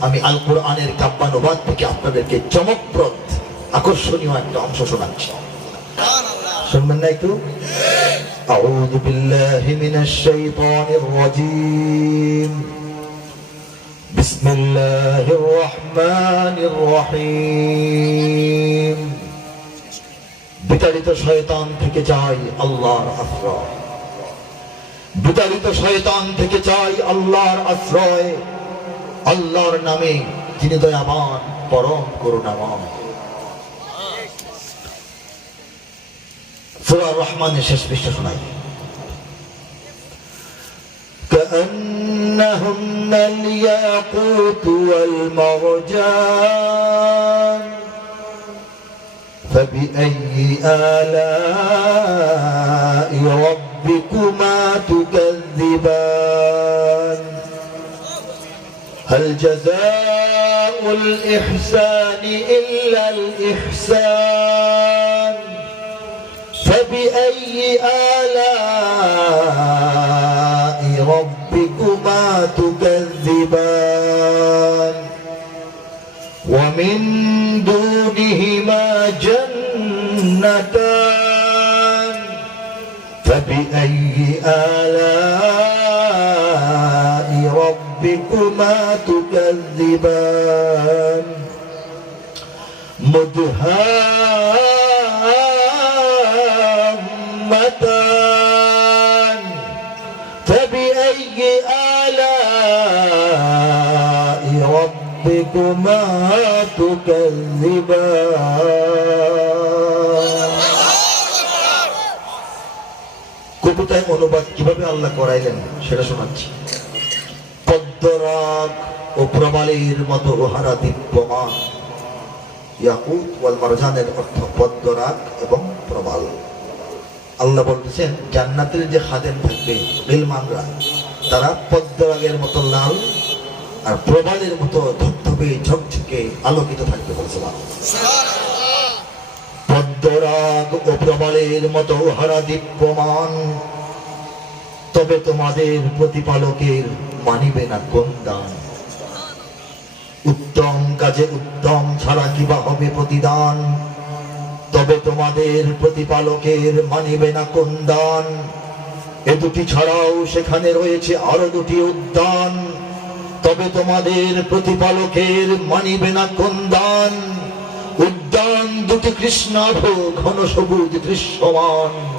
আমি আল কোরআনের কাব্যানুবাদ থেকে আপনাদেরকে চমকপ্রদ আকর্ষণীয় একটা অংশ শোনাচ্ছি শুনবেন না একটু أعوذ بالله من الشيطان الرجيم بسم الله الرحمن الرحيم বিতাড়িত শয়তান থেকে চাই আল্লাহর আশ্রয় বিতাড়িত শয়তান থেকে চাই আল্লাহর আশ্রয় আল্লাহর নামে যিনি দয়াবান পরম করুণাময় সুরা রহমানের শেষ পৃষ্ঠা শোনাই كأنهن الياقوت والمرجان فبأي آلاء ربكما تكذبان هل جزاء الإحسان إلا الإحسان فبأي آلاء ربكما تكذبان ومن دونهما جنتان فبأي آلاء ربكما تكذبان مدهامتان فبأي آلاء ربكما تكذبان কবিতায় অনুবাদ কিভাবে আল্লাহ করাইলেন সেটা শোনাচ্ছি পদ্মরাগ ও প্রবালের মতো ওহারা দিব্যমান ইয়াকুত ওয়াল মারজানের অর্থ পদ্মরাগ এবং প্রবাল। আল্লাহ বলতেছেন জান্নাতের যে খাদেম থাকবে বিলমানরা তারা পদ্মরাগের মতো লাল আর প্রবালের মতো ধপধপে ঝকঝকে আলোকিত থাকবে বলছিলাম পদ্মরাগ ও প্রবালের মতো হারা দিব্যমান তবে তোমাদের প্রতিপালকের মানিবে না কোন দান। উত্তম কাজে উত্তম ছাড়া কিবা হবে প্রতিদান? তবে তোমাদের প্রতিপালকের মানিবে না কোন দান। এ দুটি ছাড়াও সেখানে রয়েছে আরও দুটি উদ্যান। তবে তোমাদের প্রতিপালকের মানিবে না কোন দান। উদ্যান দুটি কৃষ্ণাভ ঘন সবুজ দৃশ্যমান।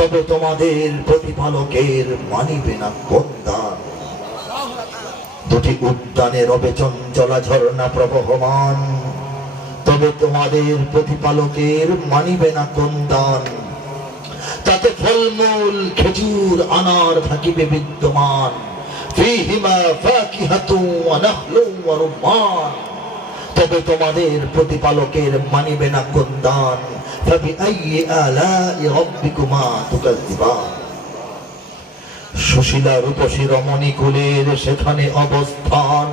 তবে তোমাদের প্রতিপালকের মানিবে না কোন দান দুটি উদ্যানে রবে চঞ্চলা ঝর্ণা প্রবহমান, তবে তোমাদের প্রতিপালকের মানিবে না কোন দান তাতে ফলমূল খেজুর আনার থাকিবে বিদ্যমান। ফিহিমা ফাকিহাতু ওয়া রুম্মান তবে তোমাদের প্রতিপালকের মানিবে না কোন দান ফাবিআইয়ি আলাই সুশীলা রূপসী রমণী কুলের সেখানে অবস্থান।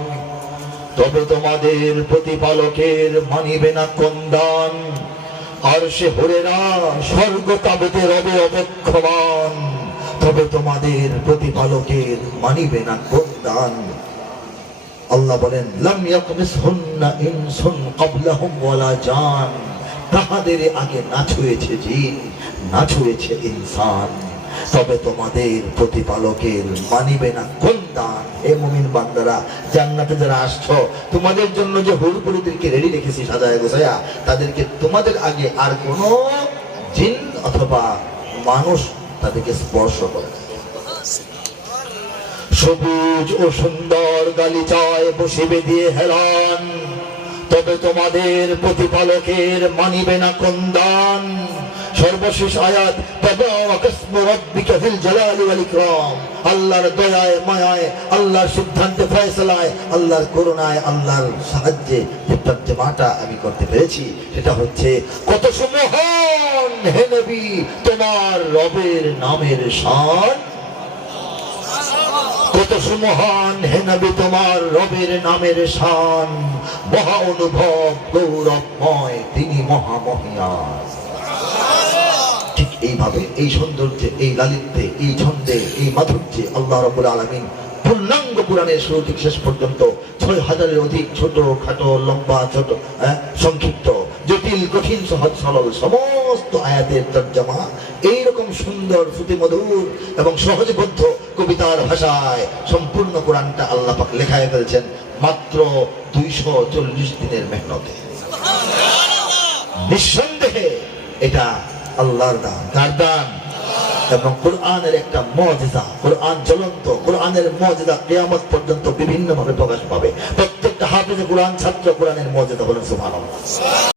তবে তোমাদের প্রতিপালকের মানিবে না কন্দান। আর সে হরেরা স্বর্গ তাবেতে রবে অপেক্ষমান। তবে তোমাদের প্রতিপালকের মানিবে না কন্দান। আল্লাহ বলেন, লাম ইয়াকমিসহুন্না ইনসুন ক্বাবলাহুম ওয়ালা জান। তাহাদের আগে না ছুঁয়েছে জিন, না ছুঁয়েছে ইনসান। তবে তোমাদের প্রতিপালকের মানিবে না কোন দান। হে মুমিন বান্দারা, জান্নাতে যারা আসছো, তোমাদের জন্য যে হুরপুরিদেরকে রেডি রেখেছি সাজায় গোছায়া, তাদেরকে তোমাদের আগে আর কোন জিন অথবা মানুষ তাদেরকে স্পর্শ করে। সবুজ ও সুন্দর গালিচায় বসিবে দিয়ে হেলান। তবে তোমাদের প্রতিপালকের মানিবে না কন্দান। সর্বশেষ আয়াত মায়ায়, আল্লাহর আল্লাহর করুণায় সাহায্যে আমি করতে পেরেছি। সেটা হচ্ছে, কত তোমার রবের নামের কত সুমহান হে নবী তোমার রবের নামের শান। মহা অনুভব গৌরবময় তিনি মহামহিয়ান ঠিক এইভাবে এই সৌন্দর্যে এই লালিত্যে এই ছন্দে এই মাধুর্যে আল্লাহ রবুল আলমিন পূর্ণাঙ্গ পুরাণের শুরু থেকে শেষ পর্যন্ত ছয় হাজারের অধিক ছোট খাটো লম্বা ছোট হ্যাঁ, সংক্ষিপ্ত জটিল কঠিন সহজ সরল সমস্ত আয়াতের তর্জমা এইরকম সুন্দর শ্রুতিমধুর এবং সহজবদ্ধ কবিতার ভাষায় সম্পূর্ণ কোরআনটা আল্লাহ পাক লেখায় ফেলছেন মাত্র দুইশো চল্লিশ দিনের মেহনতে। নিঃসন্দেহে এটা আল্লাহর দান। কার দান? এবং কোরআনের একটা মজেদা কোরআন জ্বলন্ত, কোরআনের মজেদা কেয়ামত পর্যন্ত বিভিন্ন ভাবে প্রকাশ পাবে। প্রত্যেকটা হাফেজে কোরআন, ছাত্র কোরআনের মজেদা বলেন সুবহানাল্লাহ।